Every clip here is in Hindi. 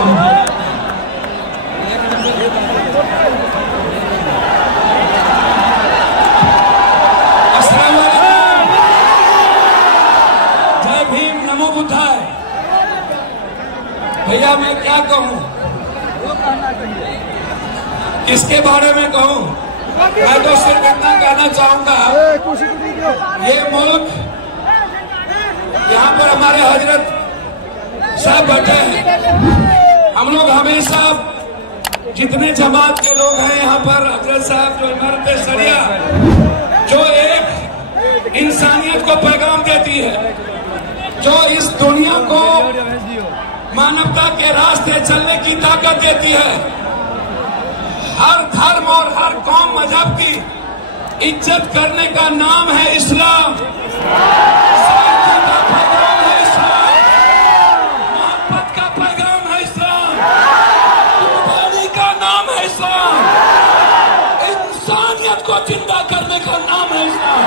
संभव। जय भीम, नमो बुद्धाय। भैया मैं क्या कहूं, किसके बारे में कहूं? मैं तो सिर्फ इतना कहना चाहूंगा, ये मुल्क, यहाँ पर हमारे हजरत साहब बैठे हैं। हम लोग हमेशा जितने जमात के लोग हैं यहाँ पर, हजरत साहब जो इमारत शरिया जो एक इंसानियत को पैगाम देती है, जो इस दुनिया को मानवता के रास्ते चलने की ताकत देती है, हर धर्म और हर कौम मजहब की इज्जत करने का नाम है इस्लाम। शांति का पैगाम है इस्लाम, मोहब्बत का पैगाम है इस्लाम, कुर्बानी का नाम है इस्लाम, इंसानियत को जिंदा करने का नाम है इस्लाम।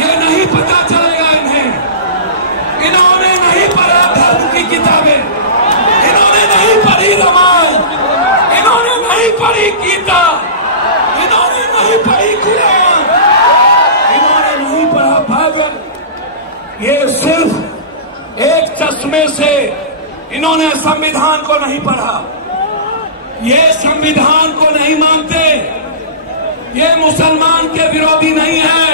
ये नहीं पता चलेगा इन्हें, इन्होंने नहीं पढ़ा धर्म की किताबें, इन्होंने नहीं पढ़ी रामायण, इन्होंने नहीं पढ़ी गीता, इन्होंने नहीं पढ़ी कुरान, इन्होंने नहीं पढ़ा बाइबल। ये सिर्फ एक चश्मे से इन्होंने संविधान को नहीं पढ़ा, ये संविधान को नहीं मानते, ये मुसलमान के विरोधी नहीं है,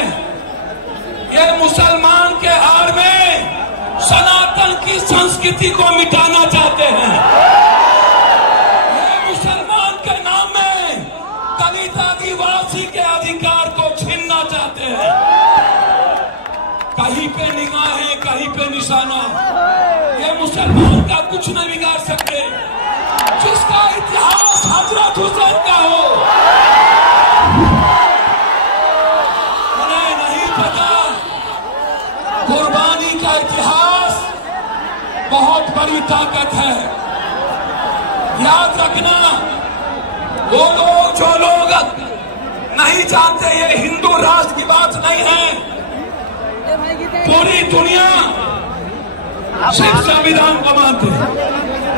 ये मुसलमान के आड़ में सनातन की संस्कृति को मिटाना चाहते हैं। ये मुसलमान के नाम में दलित आदिवासी के अधिकार को छीनना चाहते हैं। कहीं पे निगाहें, कहीं पे निशाना, ये मुसलमान का कुछ नहीं बिगाड़ सकते। जिसका इतिहास हजरत हुसैन का हो, उन्हें नहीं पता कुर्बानी का इतिहास बहुत बड़ी ताकत है। याद रखना, वो लोग जो लोग नहीं जानते, ये हिंदू राष्ट्र की बात नहीं है। पूरी दुनिया सिर्फ संविधान को मानते हैं।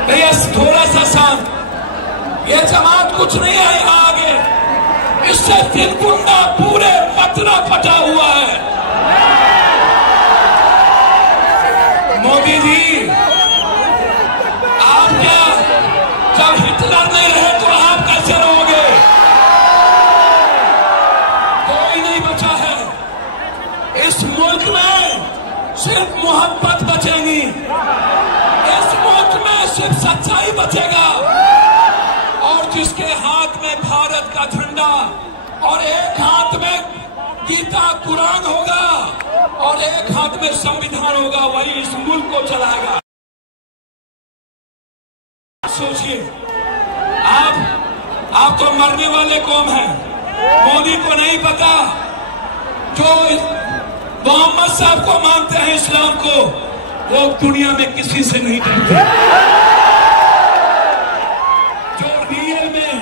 ये थोड़ा सा शांत, ये जमात कुछ नहीं है आगे, इससे तिरकुंडा पूरे पतरा फटा हुआ है। मोदी जी, आप क्या, जब हिटलर नहीं रहे तो आप कैसे रहोगे? कोई नहीं बचा है इस मुल्क में, सिर्फ मोहब्बत बचेगी इस मुल्क में, सिर्फ सच्चाई बचेगा। और जिसके हाथ में भारत का झंडा और एक हाथ में गीता कुरान होगा और एक हाथ में संविधान होगा, वही इस मुल्क को चलाएगा। सोचिए, आप तो मरने वाले कौम हैं। मोदी को नहीं पता, जो मोहम्मद साहब को मानते हैं, इस्लाम को, वो दुनिया में किसी से नहीं डरते। जो रियल में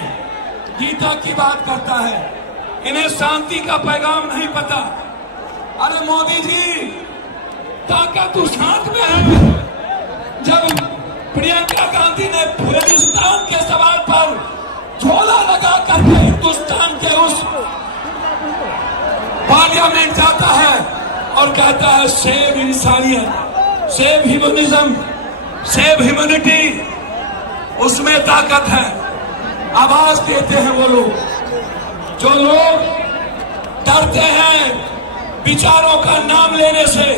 गीता की बात करता है, इन्हें शांति का पैगाम नहीं पता। अरे मोदी जी, ताकत उस हाथ में है। जब प्रियंका गांधी ने हिंदुस्तान के सवाल पर झोला लगा करके हिंदुस्तान के उस पार्लियामेंट जाता है और कहता है सेव इंसानियत, सेव ह्यूमनिज्म, सेव ह्यूमैनिटी, उसमें ताकत है। आवाज देते हैं वो लोग, जो लोग डरते हैं विचारों का नाम लेने से,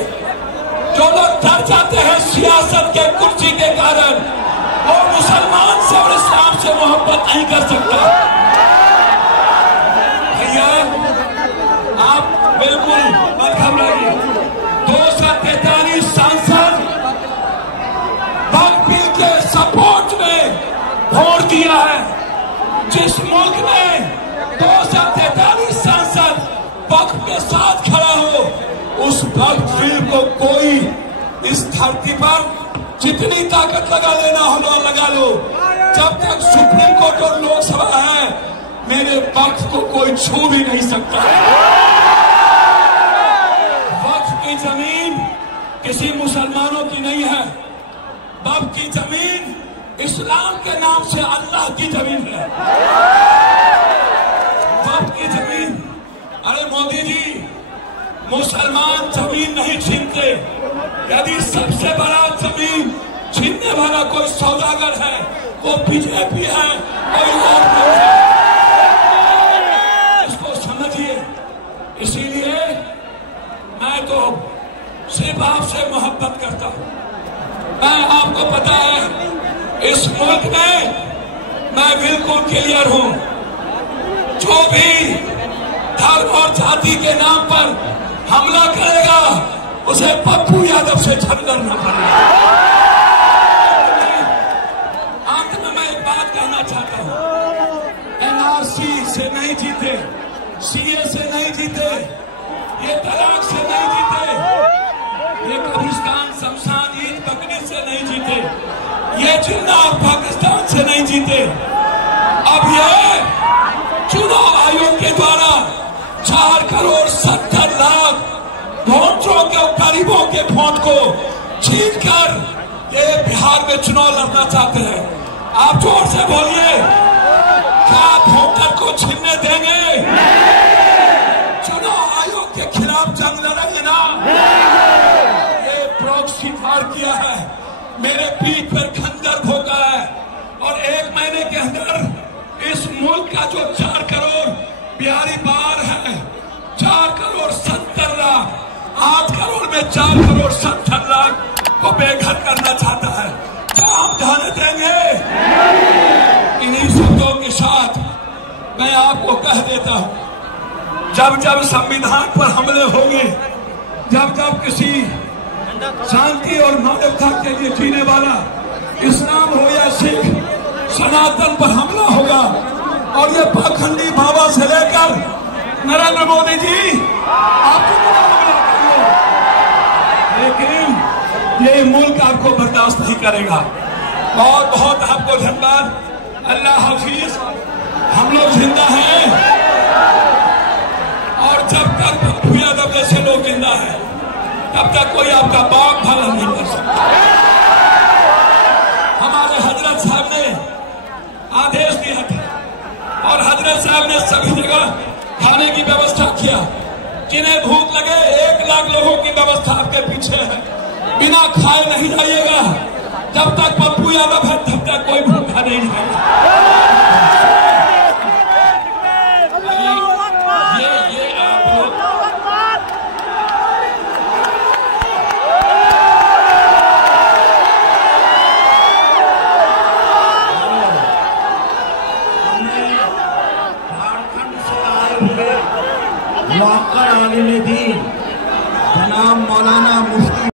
जो लोग डर जाते हैं सियासत के कुर्सी के कारण, वो मुसलमान से और इस्लाम से मोहब्बत नहीं कर सकता। भैया आप बिल्कुल मत घबराइए। 243 सांसद वक्फ बिल के सपोर्ट में वोट दिया है। जिस मुल्क में 243 सांसद वक्फ के साथ खड़ा हो, उस वक्फ बिल को कोई इस धरती पर जितनी ताकत लगा लेना हो लगा लो। जब तक सुप्रीम कोर्ट और लोकसभा है, मेरे वक्फ को कोई छू भी नहीं सकता। वक्फ की जमीन किसी मुसलमानों की नहीं है, बाप की जमीन इस्लाम के नाम से अल्लाह की जमीन है। बाप की जमीन, अरे मोदी जी, मुसलमान जमीन नहीं छीनते। यदि सबसे बड़ा जमीन छीनने वाला कोई सौदागर है वो बीजेपी है, कोई और नहीं है। इसको समझिए। इसीलिए मैं तो सिर्फ आपसे मोहब्बत करता हूं। मैं, आपको पता है, इस मुल्क में मैं बिल्कुल क्लियर हूं। जो भी धर्म और जाति के नाम पर हमला करेगा उसे पप्पू यादव से झगड़ना पड़ेगा। अंत में मैं एक बात कहना चाहता हूं, एनआरसी से नहीं जीते, सीए से नहीं जीते, ये तलाक से नहीं जीते, ये कब्रिस्तान शमशान ईद बकरी से नहीं जीते, ये जिन्ना पाकिस्तान से नहीं जीते। अब ये चुनाव आयोग के द्वारा 4,70,00,000 वोटरों के गरीबों के वोट को छीन कर ये बिहार में चुनाव लड़ना चाहते हैं। आप जोर से बोलिए, क्या आप वोटर को छीनने देंगे? चुनाव आयोग के खिलाफ जंग लड़ेंगे ना? ये प्रॉक्सी फायर किया है, मेरे पीठ पर खंजर भोंका है, और 1 महीने के अंदर इस मुल्क का जो 4 करोड़ बिहारी बाहर है, 4,70,00,000, 8 करोड़ में 4,70,00,000 को बेघर करना चाहता है। क्या हम जाने देंगे? इन्हीं शब्दों के साथ मैं आपको कह देता हूं, जब जब संविधान पर हमले होंगे, जब जब किसी शांति और मानवता के लिए जीने वाला इस्लाम हो या सिख सनातन पर हमला होगा, और ये पाखंडी बाबा से लेकर नरेंद्र मोदी जी आपको हमला करेंगे, लेकिन ये मुल्क आपको बर्दाश्त नहीं करेगा। बहुत बहुत आपको धन्यवाद। अल्लाह हाफिज। हम लोग जिंदा हैं, और जब तक पप्पू यादव जैसे लोग जिंदा हैं तब तक कोई आपका बाग भला नहीं कर सकता। हमारे हजरत साहब ने आदेश दिया था, और हजरत साहब ने सभी जगह खाने की व्यवस्था किया। जिन्हें भूख लगे 1 लाख लोगों की व्यवस्था आपके पीछे है। बिना खाए नहीं जाइएगा। जब तक पप्पू यादव है तब तक कोई भूखा नहीं जाएगा। ये आप लोग झारखंड से आए हुए वाकर आलिम दीन जनाब मौलाना मुफ्ती